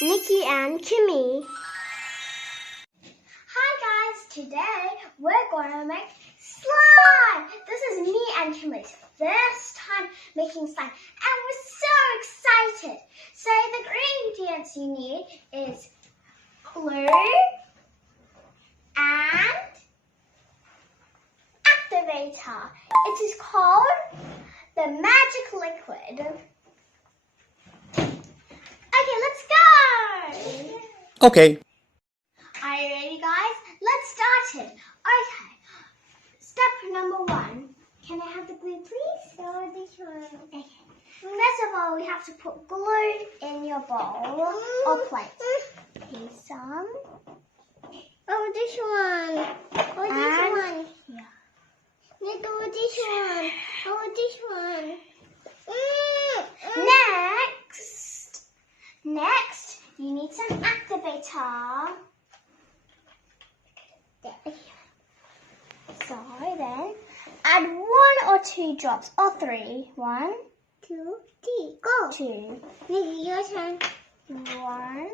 Niki and Kymi. Hi guys, today we're going to make slime. This is me and Kymi's first time making slime and we're so excited. So the ingredients you need is glue and activator. It is called the magic liquid. Okay, let's go! Okay. Are you ready, guys? Let's start it. Okay. Step number 1. Can I have the glue, please? So this one. Okay. First of all, we have to put glue in your bowl or plate. Here's some. Oh, this one. Oh, this And one. here. Oh, this one. Oh, this one. Next, you need some activator. So then, add 1 or 2 drops, or 3. 1, 2, 3, go. 2. This is your turn. 1,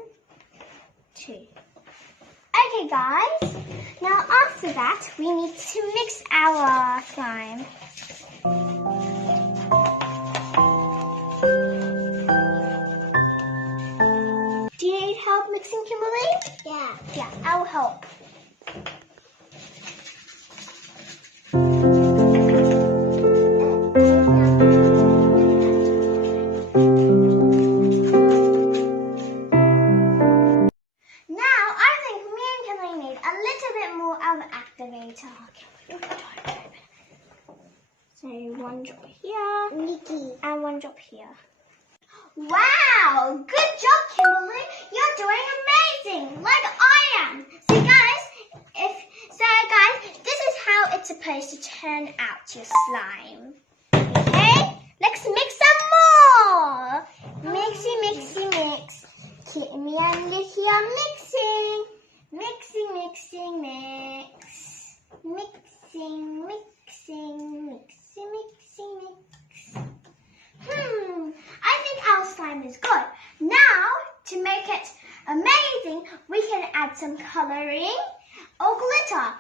2. Okay, guys. Now after that, we need to mix our slime. Do you need help mixing, Kimberly? Yeah. Yeah, I'll help. Now, I think me and Kimberly need a little bit more of activator. So 1 drop here. Niki. And 1 drop here. Wow! Good job, Kimberly. You're doing amazing, like I am. So guys, this is how it's supposed to turn out your slime. Okay? Let's mix some more. Mixy, mixy, mix. Kimmy and Niki are mixing. Mixing, mixing, mix. Mixing, mixing, mixing, mixing, mix. I think our slime is good. Now, to make it amazing, we can add some coloring or glitter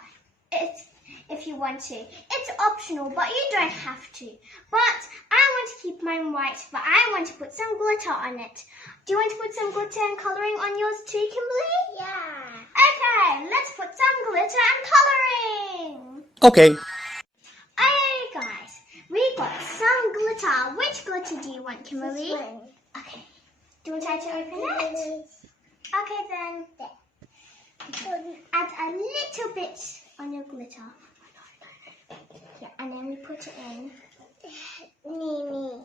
if you want to. It's optional, but you don't have to. But I want to keep mine white, but I want to put some glitter on it. Do you want to put some glitter and coloring on yours too, Kimberly? Yeah. Okay, let's put some glitter and coloring. Okay. Hey guys, we got some glitter. Which glitter do you want, Kimberly? This one. Okay. Do you want to try to open it? Okay then. Add a little bit on your glitter. Yeah, and then we put it in. Me.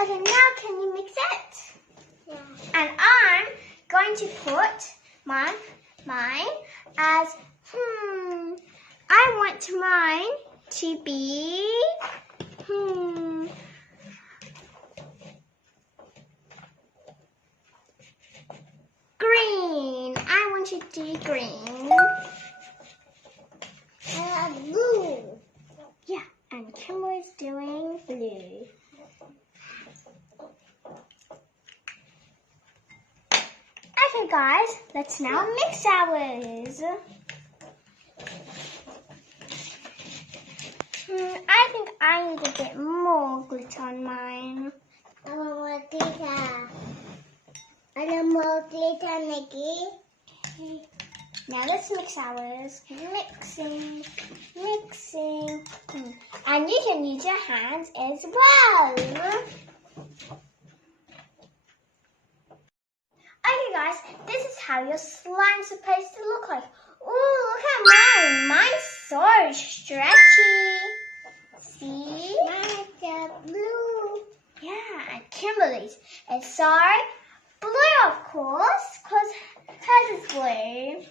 Okay, now can you mix it? Yeah. And I'm going to put mine as, I want mine to be, green. I want it to be green. Blue. Yeah, and Kimberly's doing blue. Okay guys, let's now mix ours. I think I need a bit more glitter on mine. I want more glitter. I want more glitter, Niki. Okay. Now let's mix ours. Mixing. And you can use your hands as well. Okay guys, this is how your slime's supposed to look like. Ooh, look at mine. Mine's so stretchy. See? Mine's blue. Yeah, and Kimberly's is so blue, of course, because hers is blue.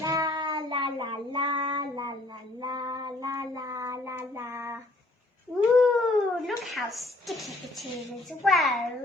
La la la la la la la la la la la. Ooh, look how sticky it is as well.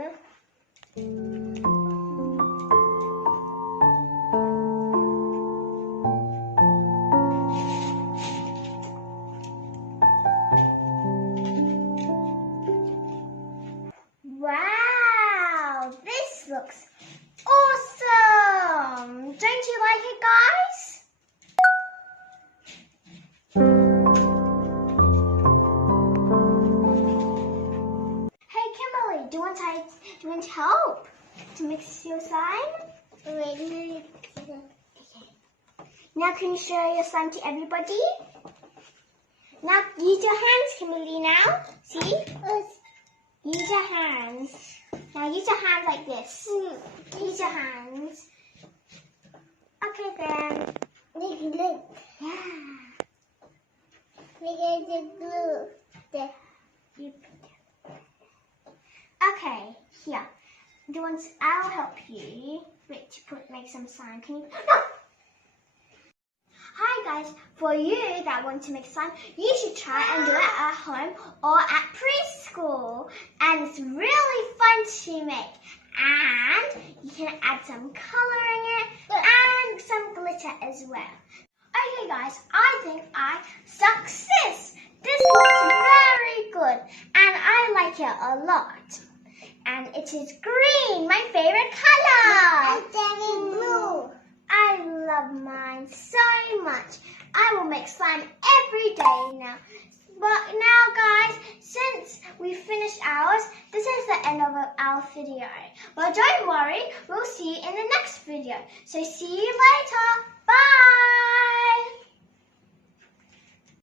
to mix your slime? Wait, Now can you show your slime to everybody? Now use your hands, Kimberly, now. See? Use your hands. Now use your hands like this. Use your hands. Okay then. look. Yeah. We get the glue. There. Okay, here. I'll help you. Wait, make some slime. Can you? No! Hi guys, for you that want to make slime, you should try and do it at home or at preschool. And it's really fun to make. And you can add some colour in it and some glitter as well. Okay guys, I think success. This looks very good and I like it a lot. And it is green, my favorite colour. And blue. I love mine so much. I will make slime every day now. But now guys, since we finished ours, this is the end of our video. But don't worry, we'll see you in the next video. So see you later. Bye!